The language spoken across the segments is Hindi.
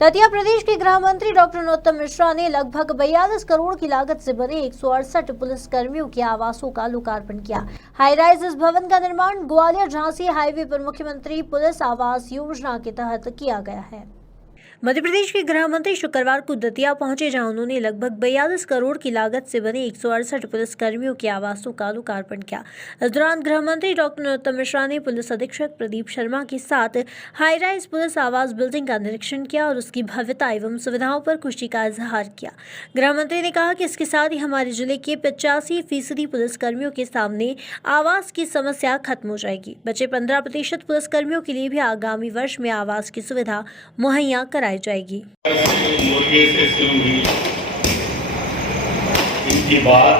दतिया प्रदेश के गृह मंत्री डॉक्टर नरोत्तम मिश्रा ने लगभग 42 करोड़ की लागत से बने 168 पुलिस कर्मियों के आवासों का लोकार्पण किया। हाई राइज इस भवन का निर्माण ग्वालियर झांसी हाईवे पर मुख्यमंत्री पुलिस आवास योजना के तहत किया गया है। मध्य प्रदेश के गृह मंत्री शुक्रवार को दतिया पहुंचे, जहां उन्होंने लगभग 42 करोड़ की लागत से बने 168 पुलिस कर्मियों के आवासों का लोकार्पण किया। इस दौरान गृह मंत्री डॉक्टर नरोत्तम मिश्रा ने पुलिस अधीक्षक प्रदीप शर्मा के साथ हाई राइज पुलिस आवास बिल्डिंग का निरीक्षण किया और उसकी भव्यता एवं सुविधाओं पर खुशी का इजहार किया। गृह मंत्री ने कहा कि इसके साथ ही हमारे जिले के 85% पुलिस कर्मियों के सामने आवास की समस्या खत्म हो जाएगी। बचे 15% पुलिस कर्मियों के लिए भी आगामी वर्ष में आवास की सुविधा मुहैया कराई जाएगी। मुर्गे से शुरू हुई इनकी बात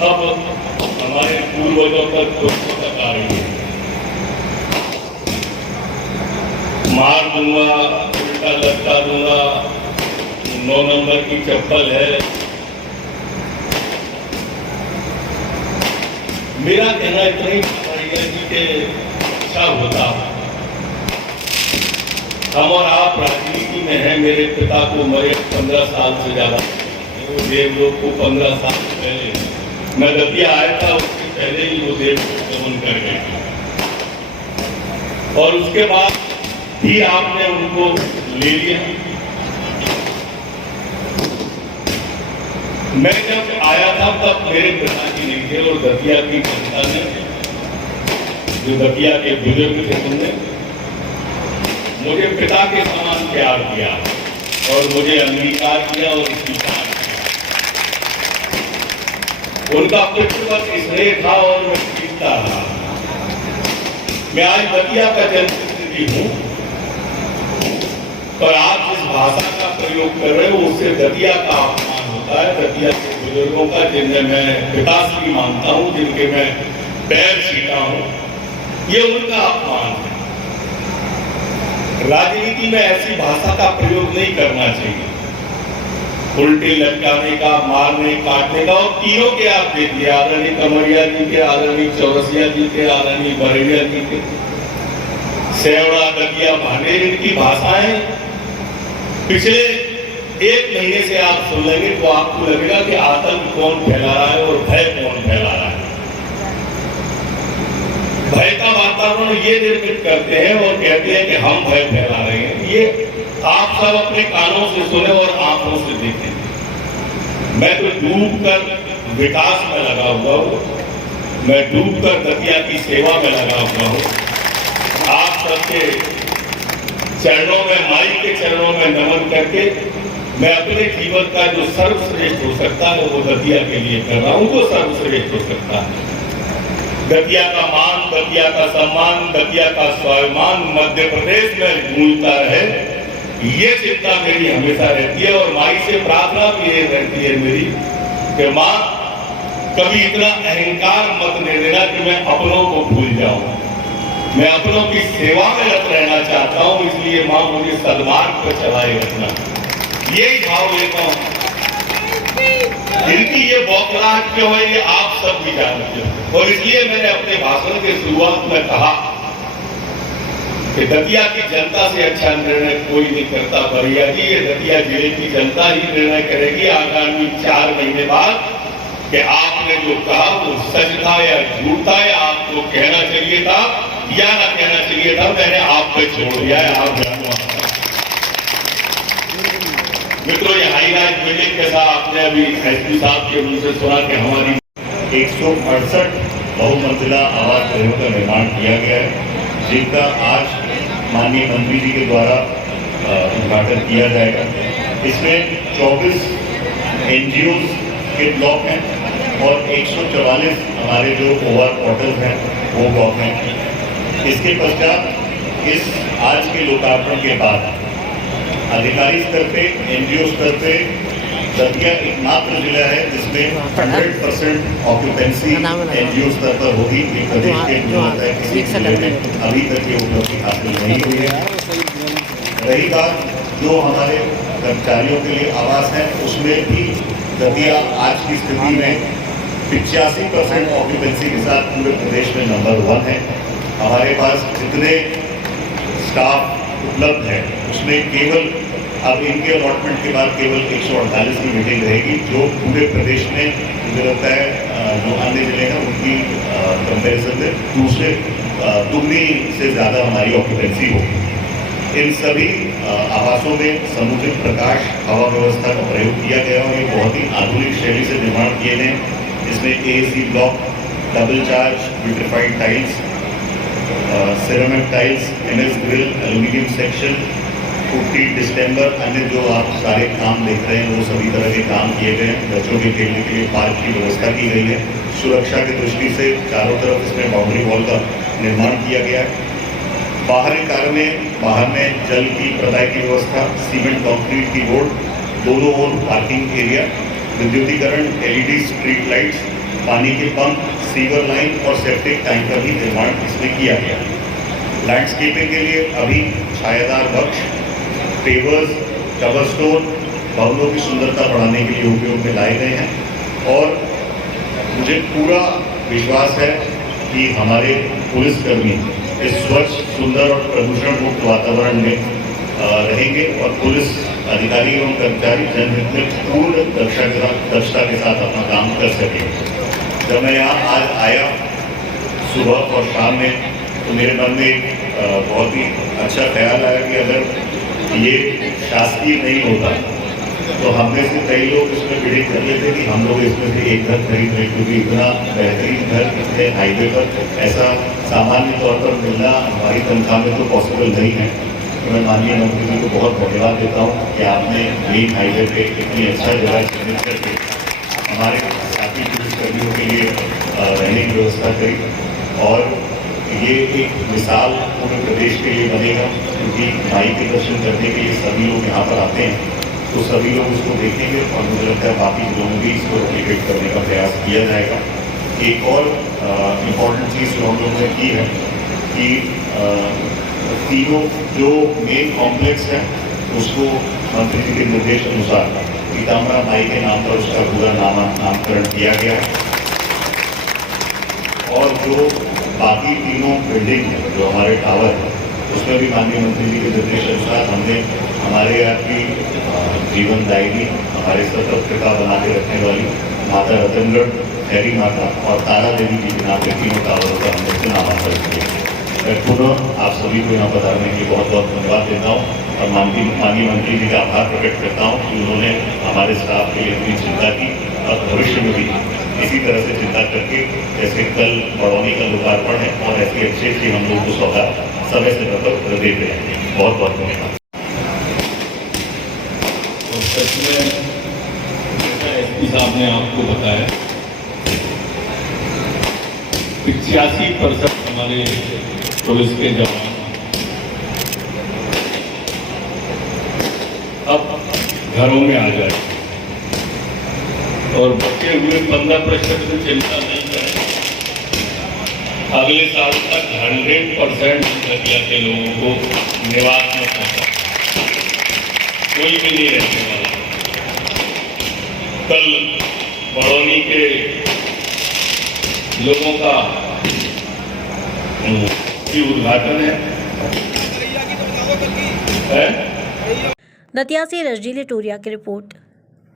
अब हमारे पूर्वजों पर तक आ रही है। मार दूंगा, उल्टा लटका दूंगा, 9 नंबर की चप्पल है। मेरा कहना इतना ही जी के अच्छा होता। हम और आप राजनीति में हैं। मेरे पिता को मरे 15 साल से ज्यादा, वो देव लोग को 15 साल पहले मैं दतिया आया था, उससे पहले ही वो देव लोग गमन कर गए और उसके बाद भी आपने उनको ले लिया। मैं जब आया था तब मेरे पिताजी नहीं थे और दतिया की जनता ने, जो दतिया के बुजुर्ग थे, उन्होंने मुझे पिता के समान प्यार किया और मुझे अंगीकार किया और स्वीकार किया। उनका पितृवत स्नेह था और मैं सीखता रहा। मैं आज दतिया का जनप्रतिनिधि हूं, पर आप जिस भाषा का प्रयोग कर रहे हो उससे दतिया का अपमान होता है। दतिया के बुजुर्गों का, जिन्हें मैं पिताश्री मानता हूं, जिनके मैं पैर छीटा हूं, ये उनका अपमान है। राजनीति में ऐसी भाषा का प्रयोग नहीं करना चाहिए। उल्टे लटकाने का, मारने काटने का, और तीनों के आप देखिए, आदरणीय कमरिया जी के, आदरणीय चौरसिया जी के, आदरणीय बरेलिया जी के, सेवड़ा, दतिया, भांडेर, इनकी भाषाएं पिछले 1 महीने से आप सुन लेंगे तो आपको लगेगा कि आतंक कौन फैला रहा है और भय कौन फैला रहा है। भय का वातावरण ये निर्मित करते हैं और कहते हैं कि हम भय फैला रहे हैं। ये आप सब अपने कानों से सुने और आंखों से देखें। मैं तो डूब कर विकास में लगा हुआ हूं, मैं डूब कर दतिया की सेवा में लगा हुआ हूं। आप सबके चरणों में, माई के चरणों में नमन करके मैं अपने जीवन का जो सर्वश्रेष्ठ हो सकता है वो दतिया के लिए कर रहा हूं। वो सर्वश्रेष्ठ हो सकता है। दतिया का मान, दतिया का सम्मान, दतिया का स्वाभिमान मध्य प्रदेश में गूंजता रहे, ये चिंता मेरी हमेशा रहती है। और माई से प्रार्थना भी ये रहती है मेरी कि माँ, कभी इतना अहंकार मत दे देना कि मैं अपनों को भूल जाऊं। मैं अपनों की सेवा में रत रहना चाहता हूं, इसलिए माँ मुझे सद्मार्ग पर चलाए रखना, यही भाव लेता हूं। इनकी ये बौखलाहट क्यों है, ये आप सब भी जानते हो। और इसलिए मैंने अपने भाषण के शुरुआत में कहा कि दतिया की जनता से अच्छा निर्णय कोई नहीं करता भैया जी। ये दतिया जिले की जनता ही निर्णय करेगी आगामी 4 महीने बाद कि आपने जो कहा वो सच था या झूठ था, या आपको कहना चाहिए था या ना कहना चाहिए था। मैंने आप पे छोड़ दिया है, आप जानो। मित्रों, ये हाई राइज बिल्डिंग के साथ आपने अभी एसपी साहब के मुंह से सुना कि हमारी 168 बहुमंजिला आवास गृहों का निर्माण किया गया है, जिनका आज माननीय मंत्री जी के द्वारा उद्घाटन किया जाएगा। इसमें 24 NGOs के ब्लॉक हैं और 144 हमारे जो ओवर क्वार्टर्स हैं वो ब्लॉक हैं। इसके पश्चात इस आज के लोकार्पण के बाद अधिकारी स्तर पे, NGO स्तर पे दतिया एकमात्र जिला है जिसमें 100% ऑक्यूपेंसी NGO स्तर पर होगी। प्रदेश के किसी जिले में अभी तक ये उपलब्धि हासिल नहीं हुई है। रही बात जो हमारे कर्मचारियों के लिए आवास है, उसमें भी दतिया आज की स्थिति में 85% ऑक्यूपेंसी के साथ पूरे प्रदेश में नंबर 1 है। हमारे पास जितने स्टाफ उपलब्ध है उसमें केवल अब इनके अलॉटमेंट के बाद केवल 148 की मीटिंग रहेगी, जो पूरे प्रदेश में मुझे लगता है जो अन्य जिले हैं उनकी कंपैरिजन में दूसरे दुगनी से ज़्यादा हमारी ऑक्यूपेंसी होगी। इन सभी आवासों में समुचित प्रकाश हवा व्यवस्था का प्रयोग किया गया और ये बहुत ही आधुनिक शैली से निर्माण किए गए। इसमें AC block, double charge vitrified tiles, ceramic tiles, MS grill, aluminium section, putty, distemper, अन्य जो आप सारे काम देख रहे हैं वो सभी तरह के काम किए गए हैं। बच्चों के खेलने के लिए पार्क की व्यवस्था की गई है। सुरक्षा की दृष्टि से चारों तरफ इसमें बाउंड्री वॉल का निर्माण किया गया है। बाहर में जल की प्रदाय की व्यवस्था, सीमेंट कंक्रीट की रोड, दोनों ओर पार्किंग एरिया, विद्युतीकरण, एलईडी स्ट्रीट लाइट्स, पानी के पंप, सीवर लाइन और सेप्टिक टैंक का भी निर्माण इसमें किया गया। लैंडस्केपिंग के लिए अभी छायादार वृक्ष, पेवर्स, कवर स्टोन भवनों की सुंदरता बढ़ाने के लिए उपयोग में लाए गए हैं। और मुझे पूरा विश्वास है कि हमारे पुलिसकर्मी इस स्वच्छ, सुंदर और प्रदूषण मुक्त वातावरण में रहेंगे और पुलिस अधिकारी एवं कर्मचारी जनहित में पूर्ण दक्षता के साथ अपना काम कर सकेंगे। जब मैं यहाँ आज आया सुबह और शाम में तो मेरे मन में एक बहुत ही अच्छा ख्याल आया कि अगर ये शासकीय नहीं होता तो हम में से कई लोग इसमें प्रेरित कर लेते कि हम लोग इसमें से एक घर खरीद रहे, क्योंकि इतना बेहतरीन घर इतने हाईवे पर ऐसा सामान्य तौर पर मिलना हमारी तनख्वाह में तो पॉसिबल नहीं है। तो मैं माननीय मंत्री जी को बहुत धन्यवाद देता हूँ कि आपने मेन हाईवे पे इतनी अच्छा जगह चिन्हित करके हमारे साथी पुलिसकर्मियों के लिए रहने की व्यवस्था करी। और ये एक मिसाल पूरे प्रदेश के लिए बनेगा, क्योंकि माई के दर्शन करने के लिए सभी लोग यहाँ पर आते हैं, तो सभी लोग इसको देखेंगे और मुझे लगता है बाकी जिलों में भी इसको रेप्लिकेट करने का प्रयास किया जाएगा। एक और इम्पॉर्टेंट चीज़ जो हम लोगों ने की है कि तीनों जो मेन कॉम्प्लेक्स है उसको मंत्री जी के निर्देश अनुसार पीताम्बरा माई के नाम पर उसका पूरा नामकरण किया गया है। और जो बाकी तीनों बिल्डिंग है, जो हमारे टावर है, उसमें भी माननीय मंत्री जी के निर्देश अनुसार हमने हमारे यहाँ की जीवनदायिनी, हमारे सतर्कता बना के रखने वाली माता रतनगढ़, हैरी माता और तारा देवी जी के नाम पे तीनों टावरों का हमने नामांकन किया। मैं पुनः आप सभी को यहाँ पधारने के लिए बहुत बहुत धन्यवाद देता हूँ और माननीय मंत्री जी का आभार प्रकट करता हूँ कि उन्होंने हमारे स्टाफ के लिए इतनी चिंता की और भविष्य में भी इसी तरह से चिंता करके, जैसे कल बड़ौनी का लोकार्पण है और ऐसी अच्छी हम लोग को सौगात समय से मतलब देते हैं। बहुत बहुत धन्यवाद। एसपी साहब ने आपको बताया 85% हमारे पुलिस के जवान अब घरों में आ जाए और बचे हुए 15% की चिंता नहीं करें। अगले साल तक 100% नदिया के लोगों को निवास में पहुंचा, कोई भी नहीं रहने वाला। कल बड़ौनी के लोगों का उद्घाटन है। दतिया से रजनीले टोरिया की रिपोर्ट।